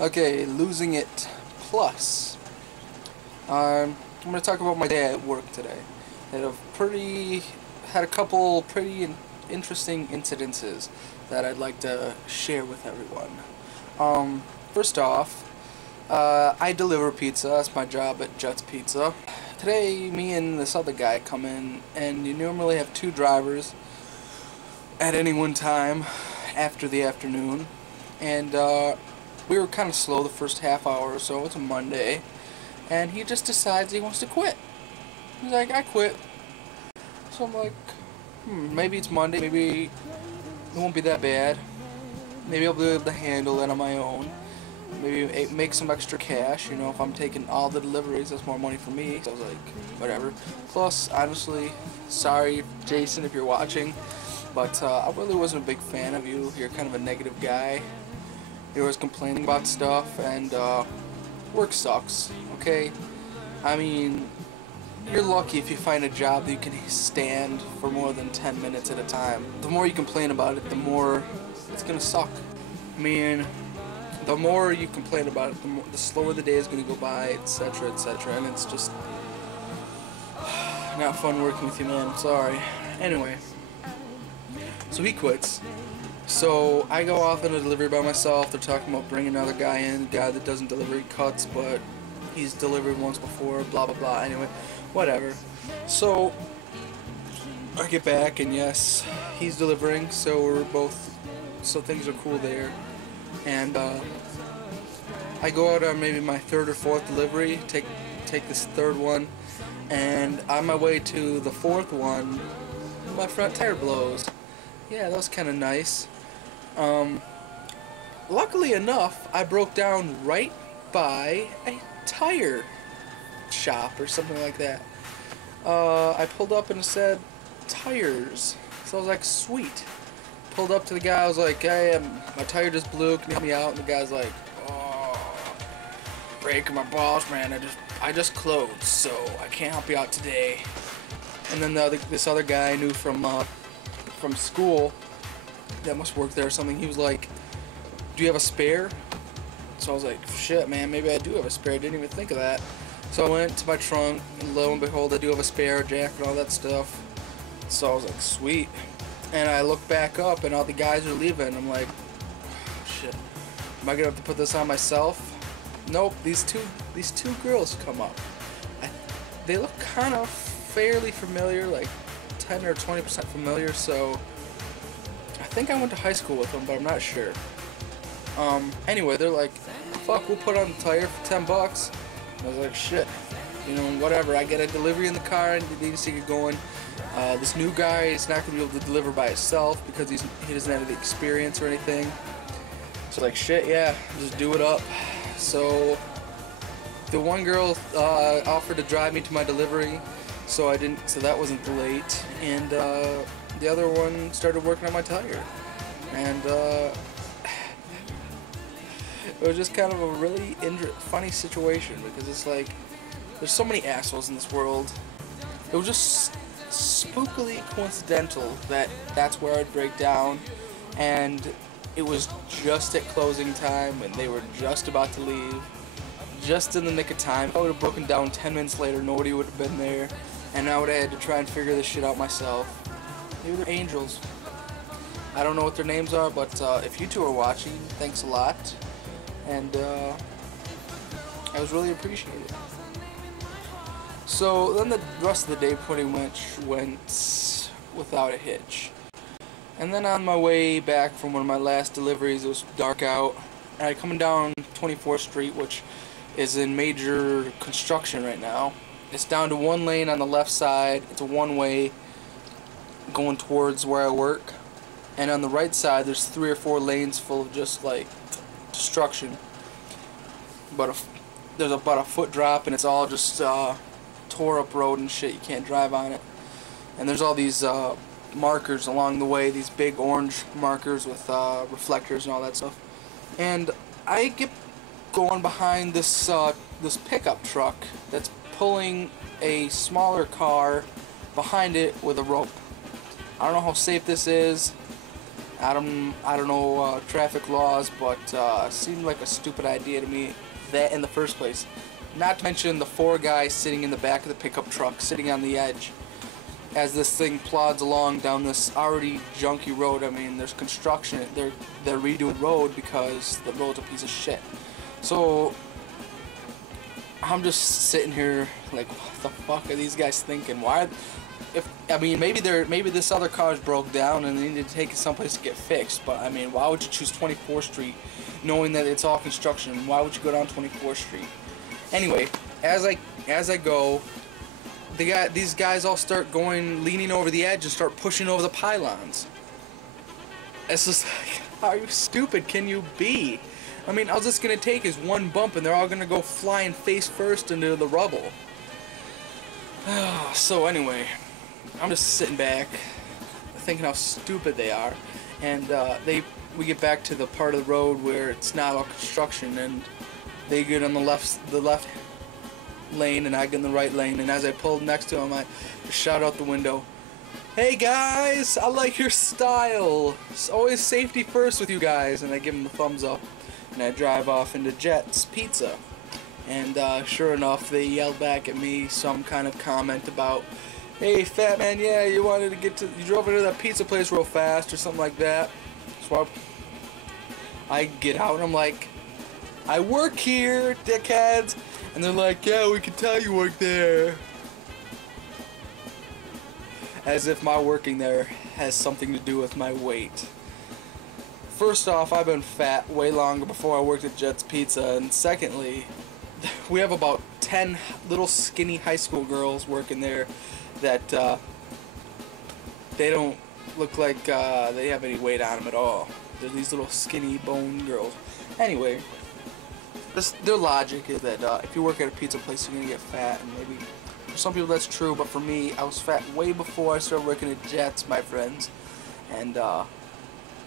Okay, losing it plus. I'm going to talk about my day at work today. Had a couple pretty interesting incidences that I'd like to share with everyone. First off, I deliver pizza. That's my job at Jets Pizza. Today, me and this other guy come in, and you normally have two drivers at any one time after the afternoon, and we were kind of slow the first half hour or so. It's a Monday, and he just decides he wants to quit. He's like, I quit. So I'm like, maybe it's Monday, maybe it won't be that bad. Maybe I'll be able to handle it on my own. Maybe make some extra cash, you know, if I'm taking all the deliveries, that's more money for me. So I was like, whatever. Plus, honestly, sorry, Jason, if you're watching, but I really wasn't a big fan of you. You're kind of a negative guy. You're always complaining about stuff, and work sucks, okay? I mean, you're lucky if you find a job that you can stand for more than 10 minutes at a time. The more you complain about it, the more it's gonna suck. I mean, the more you complain about it, the slower the day is going to go by, etc., etc., and it's just not fun working with you, man. I'm sorry. Anyway, so he quits. So I go off on a delivery by myself. They're talking about bringing another guy in, a guy that doesn't deliver cuts, but he's delivered once before, blah, blah, blah. Anyway, whatever. So I get back, and yes, he's delivering, so things are cool there. And I go out on maybe my third or fourth delivery, take this third one, and on my way to the fourth one, my front tire blows. Yeah, that was kind of nice. Luckily enough, I broke down right by a tire shop or something like that. I pulled up and it said tires, so I was like, sweet. Pulled up to the guy, I was like, hey, my tire just blew, can you help me out? And the guy's like, oh, breaking my balls, man, I just closed, so I can't help you out today. And then this other guy I knew from school that must work there or something, he was like, do you have a spare? So I was like, shit, man, maybe I do have a spare, I didn't even think of that. So I went to my trunk, and lo and behold, I do have a spare, jack and all that stuff. So I was like, sweet. And I look back up, and all the guys are leaving. I'm like, oh, shit, am I gonna have to put this on myself? Nope. These two girls come up. They look kind of fairly familiar, like 10 or 20% familiar. So I think I went to high school with them, but I'm not sure. Anyway, they're like, fuck, we'll put on the tire for 10 bucks. I was like, shit, you know, whatever. I get a delivery in the car, and they need to get going. This new guy is not going to be able to deliver by himself because he doesn't have the experience or anything. So like, shit, yeah, just do it up. So the one girl offered to drive me to my delivery, so that wasn't late. And the other one started working on my tire, and it was just kind of a really funny situation because it's like there's so many assholes in this world. It was just spookily coincidental that that's where I'd break down, and it was just at closing time and they were just about to leave, just in the nick of time. If I would have broken down 10 minutes later, nobody would have been there, and I would have had to try and figure this shit out myself. Maybe they're angels. I don't know what their names are, but if you two are watching, thanks a lot, and I was really appreciated. So then the rest of the day pretty much went without a hitch. And then on my way back from one of my last deliveries, it was dark out, and I'm coming down 24th Street, which is in major construction right now. It's down to one lane on the left side. It's a one-way going towards where I work. And on the right side, there's 3 or 4 lanes full of just like destruction. But there's about a foot drop, and it's all just tore up road and shit. You can't drive on it. And there's all these markers along the way, these big orange markers with reflectors and all that stuff. And I get going behind this pickup truck that's pulling a smaller car behind it with a rope. I don't know how safe this is. I don't know traffic laws, but seemed like a stupid idea to me, that in the first place. Not to mention the 4 guys sitting in the back of the pickup truck, sitting on the edge, as this thing plods along down this already junky road. I mean, there's construction. They're redoing the road because the road's a piece of shit. So I'm just sitting here like, what the fuck are these guys thinking? Why? I mean, maybe this other car's broke down and they need to take it someplace to get fixed. But I mean, why would you choose 24th Street, knowing that it's all construction? Why would you go down 24th Street? Anyway, as I go, these guys all start leaning over the edge and start pushing over the pylons. It's just like, how stupid can you be? I mean, all it's gonna take is one bump and they're all gonna go flying face first into the rubble. So anyway, I'm just sitting back, thinking how stupid they are, and we get back to the part of the road where it's not all construction, and they get on the left lane, and I get in the right lane, and as I pulled next to them, I shout out the window, "Hey guys, I like your style. It's always safety first with you guys," and I give them the thumbs up, and I drive off into Jet's Pizza. And sure enough, they yelled back at me some kind of comment about, "Hey, fat man, yeah, you drove into that pizza place real fast," or something like that. So I get out and I'm like, "I work here, dickheads." And they're like, "Yeah, we can tell you work there." As if my working there has something to do with my weight. First off, I've been fat way longer before I worked at Jet's Pizza, and secondly, we have about 10 little skinny high school girls working there that they don't look like they have any weight on them at all. They're these little skinny bone girls. Anyway, their logic is that if you work at a pizza place, you're going to get fat, and maybe for some people that's true, but for me, I was fat way before I started working at Jet's, my friends, and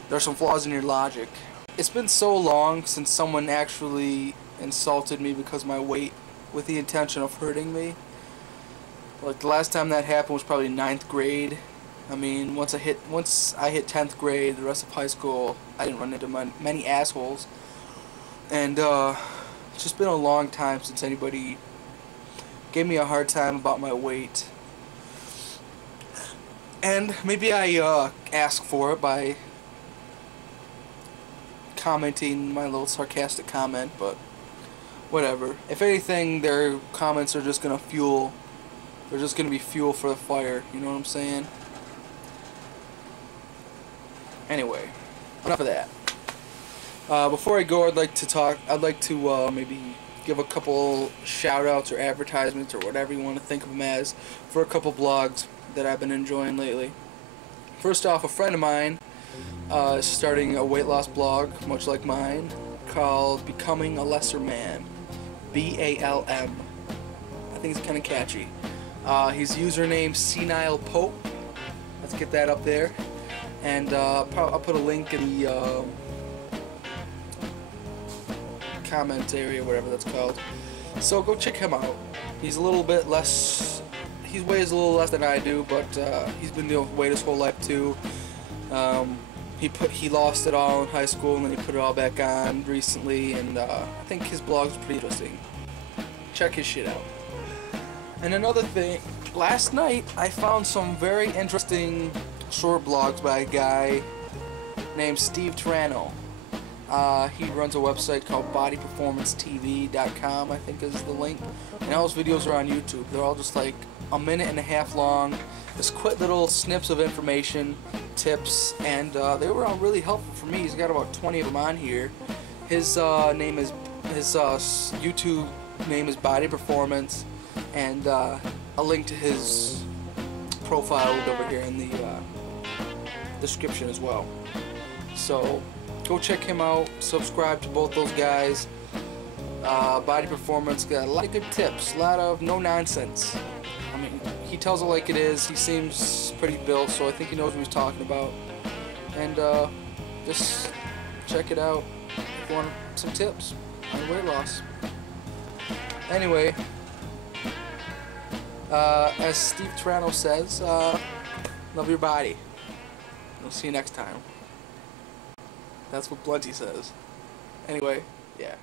there's some flaws in your logic. It's been so long since someone actually insulted me because of my weight with the intention of hurting me. Like, the last time that happened was probably 9th grade. I mean, once I hit 10th grade, the rest of high school, I didn't run into many assholes. And it's just been a long time since anybody gave me a hard time about my weight. And maybe I asked for it by commenting my little sarcastic comment, but whatever. If anything, their comments are just gonna be fuel for the fire, you know what I'm saying? Anyway, enough of that. Before I go, I'd like to maybe give a couple shout outs or advertisements or whatever you want to think of them as for a couple blogs that I've been enjoying lately. First off, a friend of mine is starting a weight loss blog, much like mine, called Becoming a Lesser Man. BALM. I think it's kind of catchy. His username senilepope. Let's get that up there. And I'll put a link in the comment area, whatever that's called. So go check him out. He's a little bit less. He weighs a little less than I do, but he's been dealing with weight his whole life too. He lost it all in high school, and then he put it all back on recently, and I think his blog's pretty interesting. Check his shit out. And another thing, last night I found some very interesting short blogs by a guy named Steve Trano. He runs a website called BodyPerformanceTV.com, I think is the link, and all his videos are on YouTube. They're all just like a minute and a half long, just quick little snips of information, tips, and they were all really helpful for me. He's got about 20 of them on here. His YouTube name is Body Performance, and a link to his profile will be over here in the description as well. So go check him out, subscribe to both those guys. Body Performance got a lot of good tips, a lot of no nonsense. I mean, he tells it like it is. He seems pretty built, so I think he knows what he's talking about. And just check it out if you want some tips on weight loss. Anyway, as Steve Trano says, love your body. We'll see you next time. That's what Blunty says. Anyway, yeah.